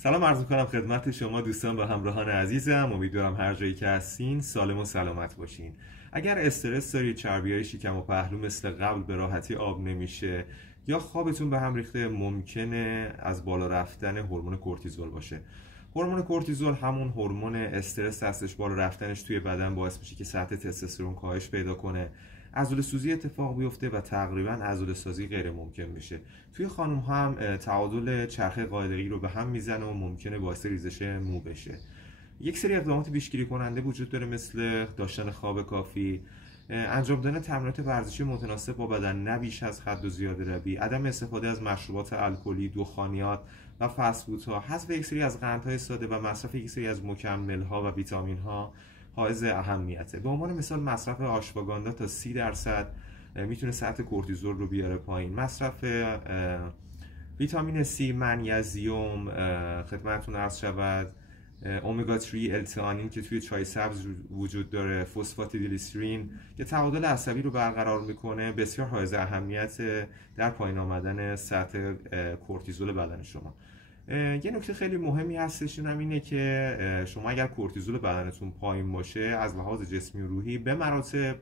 سلام عرض میکنم خدمت شما دوستان و همراهان عزیزم. امیدوارم هر جایی که هستین سالم و سلامت باشین. اگر استرس دارید، چربیای شکم و پهلو مثل قبل به راحتی آب نمیشه یا خوابتون به هم ریخته، ممکنه از بالا رفتن هورمون کورتیزول باشه. هورمون کورتیزول همون هورمون استرس هستش. بالا رفتنش توی بدن باعث میشه که سطح تستوسترون کاهش پیدا کنه، عضله سوزی اتفاق بیفته و تقریبا عضله سازی غیر ممکن میشه. توی خانم هم تعادل چرخه قاعدگی رو به هم میزنه و ممکنه باعث ریزش مو بشه. یک سری اقدامات پیشگیری کننده وجود داره، مثل داشتن خواب کافی، انجام دادن تمرینات ورزشی متناسب با بدن نه بیش از حد و زیاده روی، عدم استفاده از مشروبات الکلی، دخانیات و فست فودها، حذف یک سری از قندهای ساده و مصرف یک سری از مکمل‌ها و ویتامین‌ها حائز اهمیته. به عنوان مثال مصرف آشواگاندا تا 30% میتونه سطح کورتیزول رو بیاره پایین. مصرف ویتامین C، منیزیم، خدمتتون عرض شود امگا 3 التئانین که توی چای سبز وجود داره، فسفات دیلیسیرین که تعادل عصبی رو برقرار میکنه، بسیار حائز اهمیت در پایین آمدن سطح کورتیزول بدن شما. یه نکته خیلی مهمی هستش، اونم اینه که شما اگر کورتیزول بدنتون پایین باشه، از لحاظ جسمی و روحی به مراتب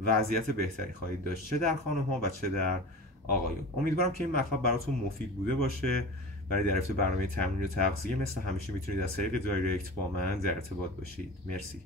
وضعیت بهتری خواهید داشت، چه در خانم ها و چه در آقایون. امیدوارم که این مطلب براتون مفید بوده باشه. برای دریافت برنامه تمرین و تغذیه مثل همیشه میتونید از طریق دایرکت با من در ارتباط باشید. مرسی.